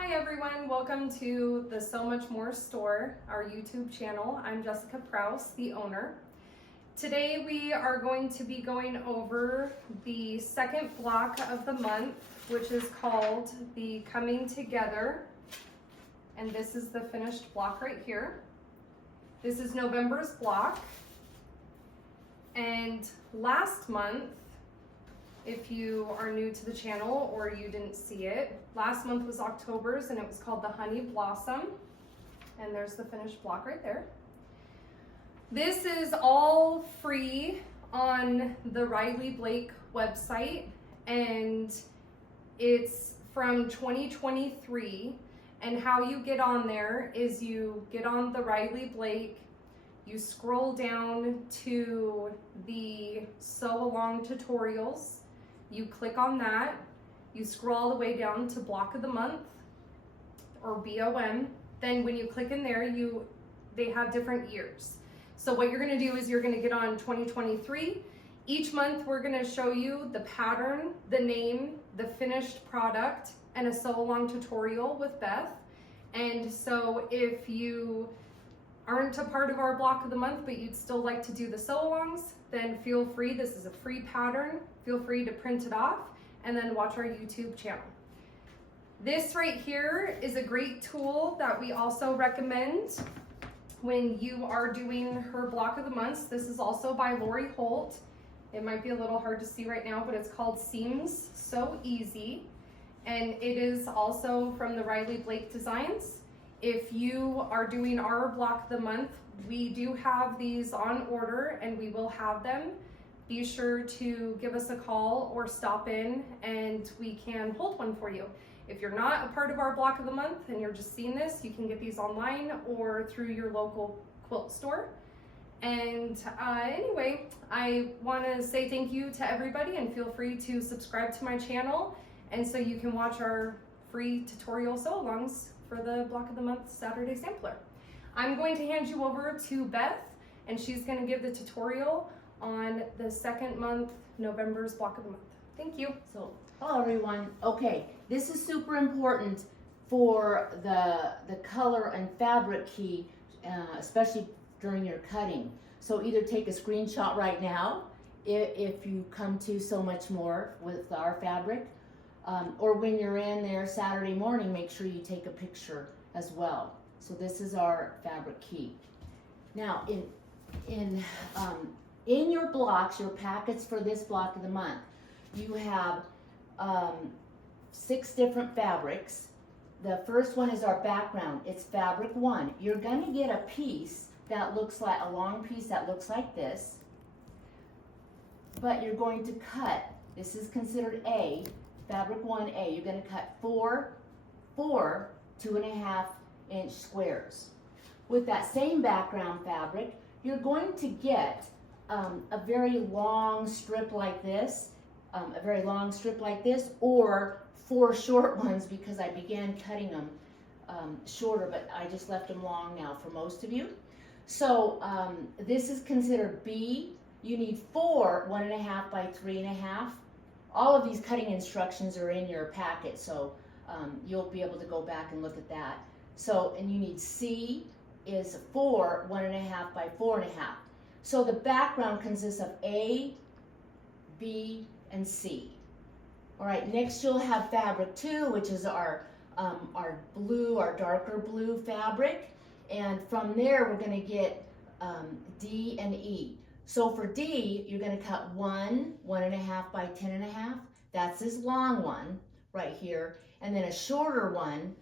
Hi everyone, welcome to the So Much More store, our YouTube channel. I'm Jessica Prouse, the owner. Today we are going to be going over the second block of the month, which is called the Coming Together. And this is the finished block right here. This is November's block. And last month, if you are new to the channel or you didn't see it, last month was October's and it was called the Honey Blossom. And there's the finished block right there. This is all free on the Riley Blake website, and it's from 2023. And how you get on there is you get on the Riley Blake, you scroll down to the sew along tutorials, you click on that, you scroll all the way down to block of the month or BOM. Then when you click in there, they have different years. So what you're gonna do is you're gonna get on 2023. Each month we're gonna show you the pattern, the name, the finished product, and a sew along tutorial with Beth. And so if you aren't a part of our block of the month, but you'd still like to do the sew alongs, then feel free. This is a free pattern. Feel free to print it off and then watch our YouTube channel. This right here is a great tool that we also recommend when you are doing her block of the months. This is also by Lori Holt. It might be a little hard to see right now, but it's called Seams So Easy. And it is also from the Riley Blake Designs. If you are doing our block of the month, we do have these on order and we will have them. Be sure to give us a call or stop in and we can hold one for you. If you're not a part of our block of the month and you're just seeing this, you can get these online or through your local quilt store. And anyway, I want to say thank you to everybody and feel free to subscribe to my channel, and so you can watch our free tutorial sew-alongs for the block of the month Saturday sampler. I'm going to hand you over to Beth, and she's going to give the tutorial on the second month, November's block of the month. Thank you. So, hello everyone. Okay, this is super important for the color and fabric key, especially during your cutting. So either take a screenshot right now if you come to So Much More with our fabric, or when you're in there Saturday morning, make sure you take a picture as well. So this is our fabric key. Now in your blocks, your packets for this block of the month, you have 6 different fabrics. The first one is our background. It's fabric 1. You're going to get a piece that looks like a long piece that looks like this, but you're going to cut. This is considered A. Fabric 1A, you're going to cut four 2.5-inch squares. With that same background fabric, you're going to get a very long strip like this, or 4 short ones, because I began cutting them shorter, but I just left them long now for most of you. So this is considered B. You need 4 1.5 by 3.5. All of these cutting instructions are in your packet, so you'll be able to go back and look at that. So, and you need C is 4 1.5 by 4.5. So the background consists of A, B, and C. All right, next you'll have fabric 2, which is our blue, our darker blue fabric. And from there, we're going to get D and E. So for D, you're going to cut 1 1.5 by 10.5. That's this long one right here. And then a shorter one.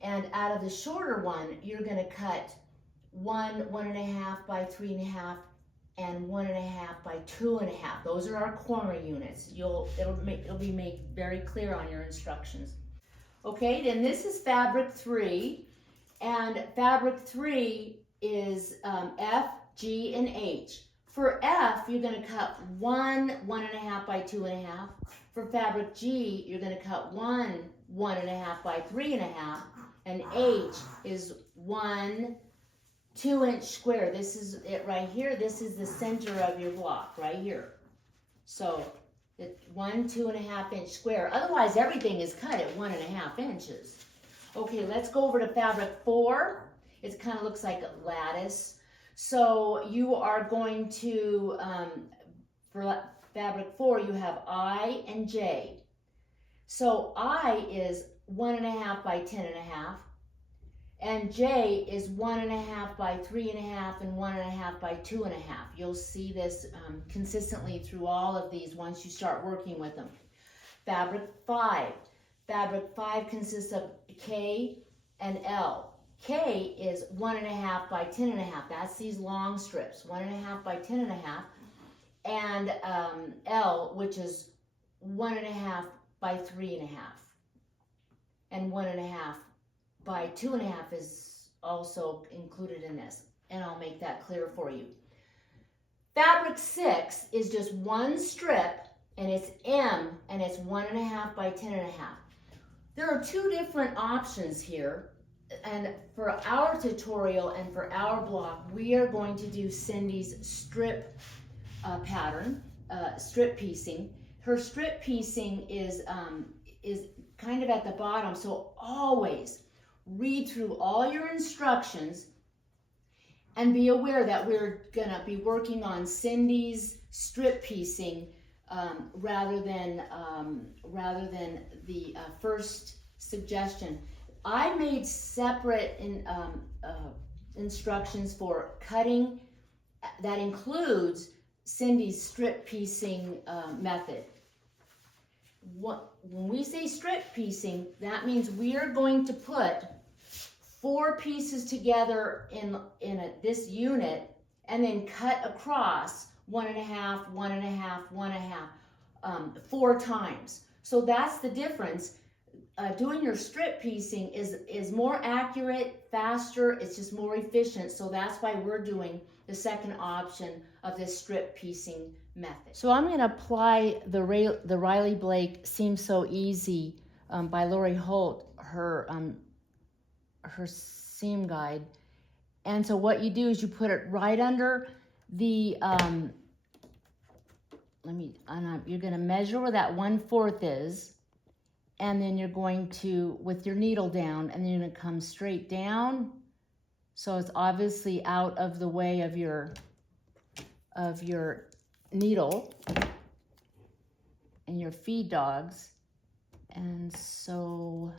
And out of the shorter one, you're going to cut 1 1.5 by 3.5 and 1.5 by 2.5. Those are our corner units. It'll be made very clear on your instructions. Okay, then this is fabric 3. And fabric 3 is F, G, and H. For F, you're going to cut 1 1.5 by 2.5. For fabric G, you're going to cut 1 1.5 by 3.5. And H is 1 2-inch square. This is it right here. This is the center of your block right here. So it's 1 2.5-inch square. Otherwise, everything is cut at 1.5 inches. Okay, let's go over to fabric 4. It kind of looks like a lattice. So you are going to, for fabric 4, you have I and J. So I is 1.5 by 10.5, and J is 1.5 by 3.5 and 1.5 by 2.5. You'll see this consistently through all of these once you start working with them. Fabric 5. Fabric 5 consists of K and L. K is 1.5 by 10.5. That's these long strips, 1.5 by 10.5. And L, which is 1.5 by 3.5. And 1.5 by 2.5 is also included in this. And I'll make that clear for you. Fabric 6 is just one strip, and it's M, and it's 1.5 by 10.5. There are 2 different options here, and for our tutorial and for our block, we are going to do Cindy's strip pattern, strip piecing. Her strip piecing is kind of at the bottom, so always read through all your instructions and be aware that we're gonna be working on Cindy's strip piecing rather than the first suggestion. I made separate instructions for cutting that includes Cindy's strip piecing method. When we say strip piecing, that means we are going to put 4 pieces together in this unit and then cut across 1.5, 1.5, 1.5, 4 times. So that's the difference. Doing your strip piecing is more accurate, faster, it's just more efficient. So that's why we're doing the second option of this strip piecing method. So I'm going to apply the Riley Blake Seems So Easy by Lori Holt, her seam guide. And so what you do is you put it right under the, you're going to measure where that 1/4 is, and then you're going to, with your needle down, and then you're going to come straight down. So it's obviously out of the way of your needle and your feed dogs. And so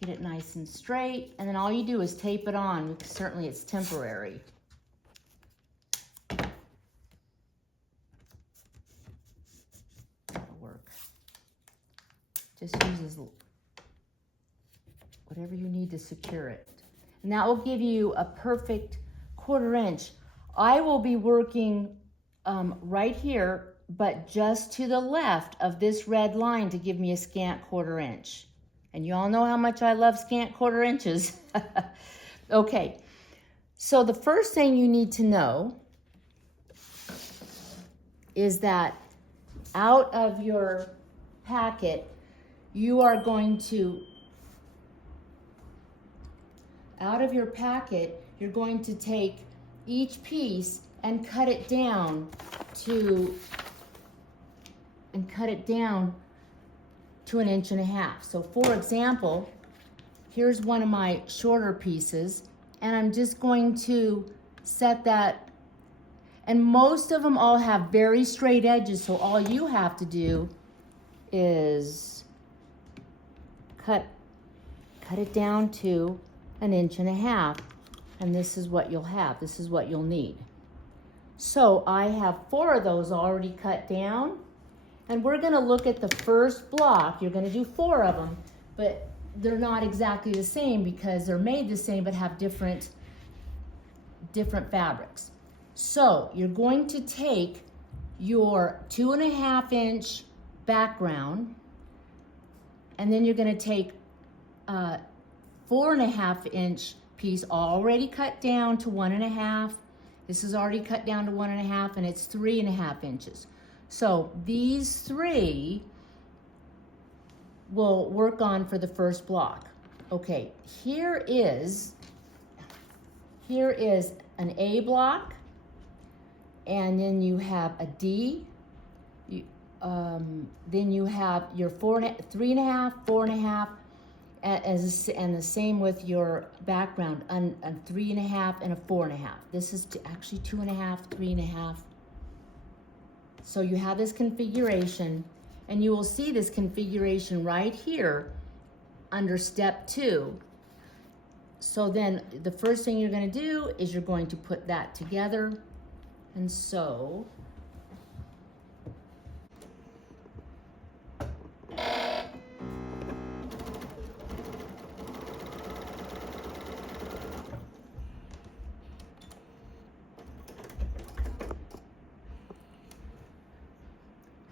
get it nice and straight, and then all you do is tape it on. Certainly it's temporary. That'll work. Just use whatever you need to secure it. And that will give you a perfect 1/4 inch. I will be working right here, but just to the left of this red line to give me a scant 1/4 inch. And you all know how much I love scant 1/4 inches. Okay, so the first thing you need to know is that out of your packet, you are going to, you're going to take each piece and cut it down to 1.5 inches. So for example, here's one of my shorter pieces, and I'm just going to set that, and most of them all have very straight edges, so all you have to do is cut it down to 1.5 inches, and this is what you'll have. This is what you'll need. So I have 4 of those already cut down, and we're going to look at the first block. You're going to do 4 of them, but they're not exactly the same because they're made the same but have different fabrics. So you're going to take your 2.5 inch background, and then you're going to take a 4.5 inch piece already cut down to 1.5. This is already cut down to 1.5, and it's 3.5 inches. So these 3 will work on for the first block. Okay, here is an A block, and then you have a D. Then you have your 3.5, 4.5, And the same with your background, a 3.5 and a 4.5. This is actually 2.5, 3.5. So you have this configuration, and you will see this configuration right here under step 2. So then the first thing you're going to do is you're going to put that together and sew.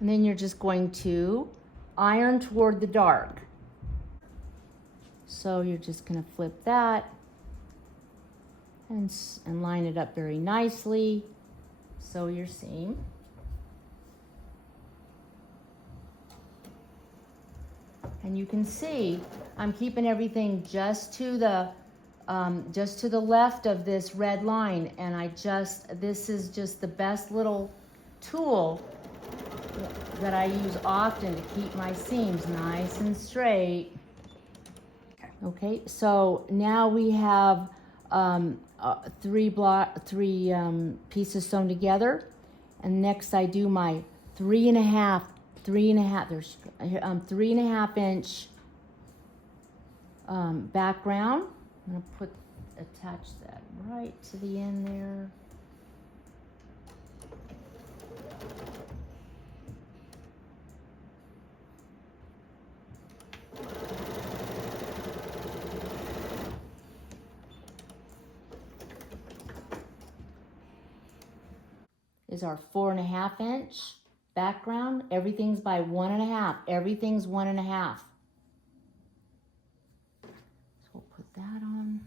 And then you're just going to iron toward the dark. So you're just going to flip that and line it up very nicely. Sew your seam. And you can see I'm keeping everything just to the left of this red line, and this is just the best little tool that I use often to keep my seams nice and straight. Okay, so now we have three pieces sewn together, and next I do my 3.5 inch background. I'm gonna attach that right to the end there. Is our 4.5 inch background. Everything's by 1.5. Everything's 1.5. So we'll put that on.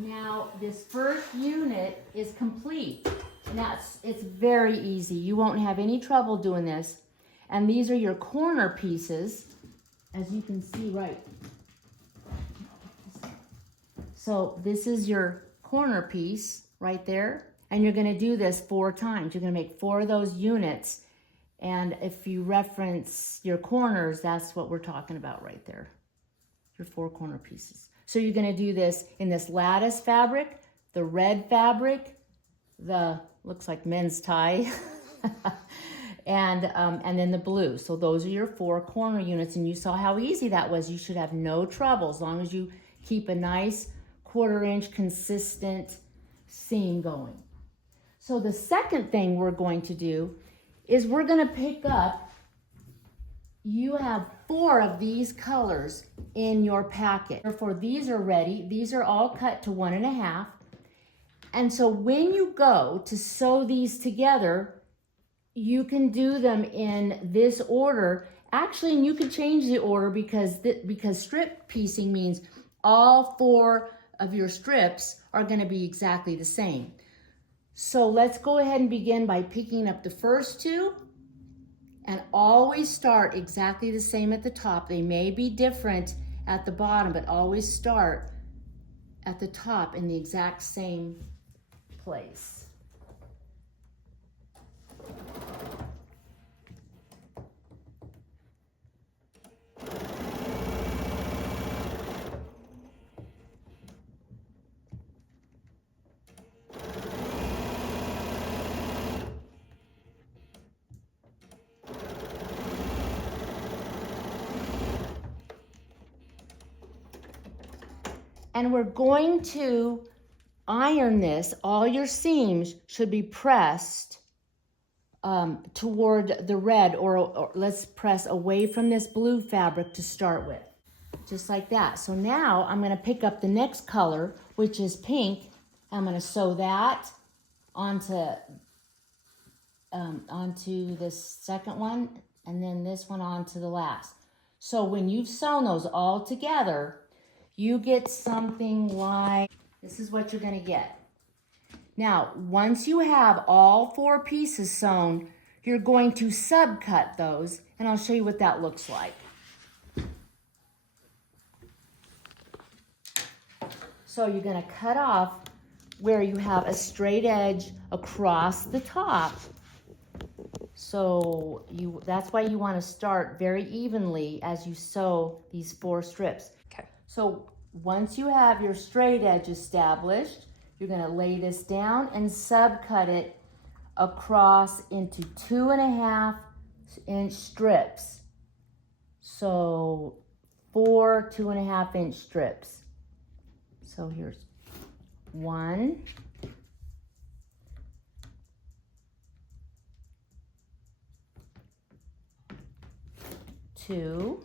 Now this first unit is complete, and it's very easy. You won't have any trouble doing this. And these are your corner pieces, as you can see right. So this is your corner piece right there, and you're going to do this 4 times. You're going to make 4 of those units, and if you reference your corners, that's what we're talking about right there, your 4 corner pieces. So you're going to do this in this lattice fabric, the red fabric, the looks like men's tie, and then the blue. So those are your 4 corner units, and you saw how easy that was. You should have no trouble as long as you keep a nice 1/4 inch consistent seam going. So the second thing we're going to do is we're going to pick up. You have 4 of these colors in your packet. Therefore, these are ready. These are all cut to 1.5. And so when you go to sew these together, you can do them in this order. Actually, and you can change the order because strip piecing means all 4 of your strips are going to be exactly the same. So let's go ahead and begin by picking up the first 2. And always start exactly the same at the top. They may be different at the bottom, but always start at the top in the exact same place. And we're going to iron this. All your seams should be pressed toward the red, or let's press away from this blue fabric to start with. Just like that. So now I'm going to pick up the next color, which is pink. I'm going to sew that onto this second one, and then this one onto the last. So when you've sewn those all together, you get something like, this is what you're going to get. Now, once you have all 4 pieces sewn, you're going to subcut those, and I'll show you what that looks like. So you're going to cut off where you have a straight edge across the top. So that's why you want to start very evenly as you sew these 4 strips. Okay. So once you have your straight edge established, you're going to lay this down and subcut it across into 2.5-inch strips. So 4 2.5-inch strips. So here's 1, 2,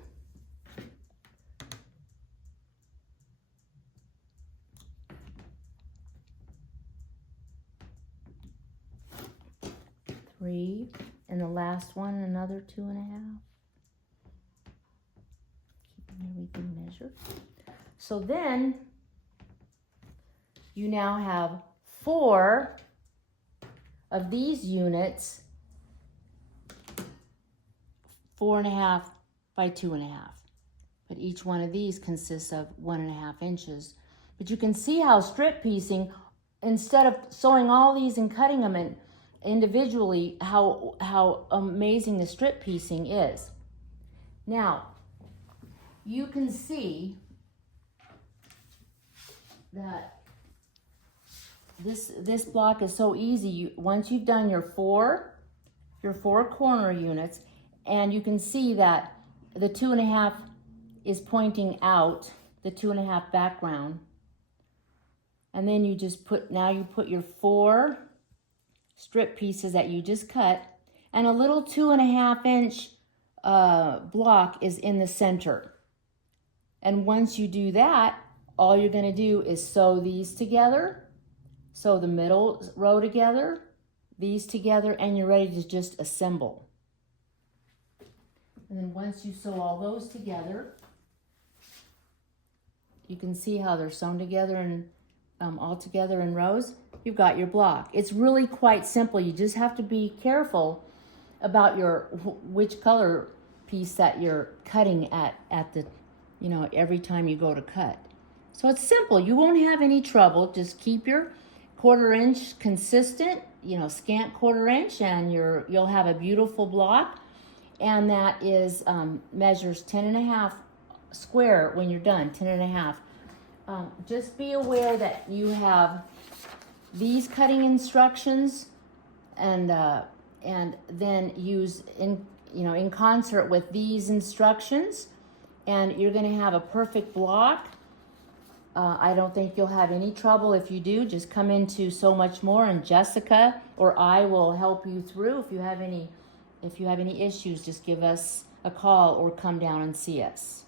3, and the last one, another 2.5. Keeping everything measured. So then you now have 4 of these units, 4.5 by 2.5. But each one of these consists of 1.5 inches. But you can see how strip piecing, instead of sewing all these and cutting them in individually, how amazing the strip piecing is. Now, you can see that this block is so easy. Once you've done your four corner units, and you can see that the 2.5 is pointing out, the 2.5 background, and then you just put your 4 strip pieces that you just cut, and a little 2.5-inch block is in the center. And once you do that, all you're going to do is sew these together, sew the middle row together, these together, and you're ready to just assemble. And then once you sew all those together, you can see how they're sewn together and all together in rows. You've got your block. It's really quite simple. You just have to be careful about which color piece that you're cutting at the, every time you go to cut. So it's simple. You won't have any trouble. Just keep your 1/4 inch consistent, scant 1/4 inch, and you'll have a beautiful block. And that is measures 10.5 square when you're done, 10.5. Just be aware that you have these cutting instructions, and then use in concert with these instructions, and you're going to have a perfect block. I don't think you'll have any trouble. If you do, just come into So Much More, and Jessica or I will help you through. If you have any issues, just give us a call or come down and see us.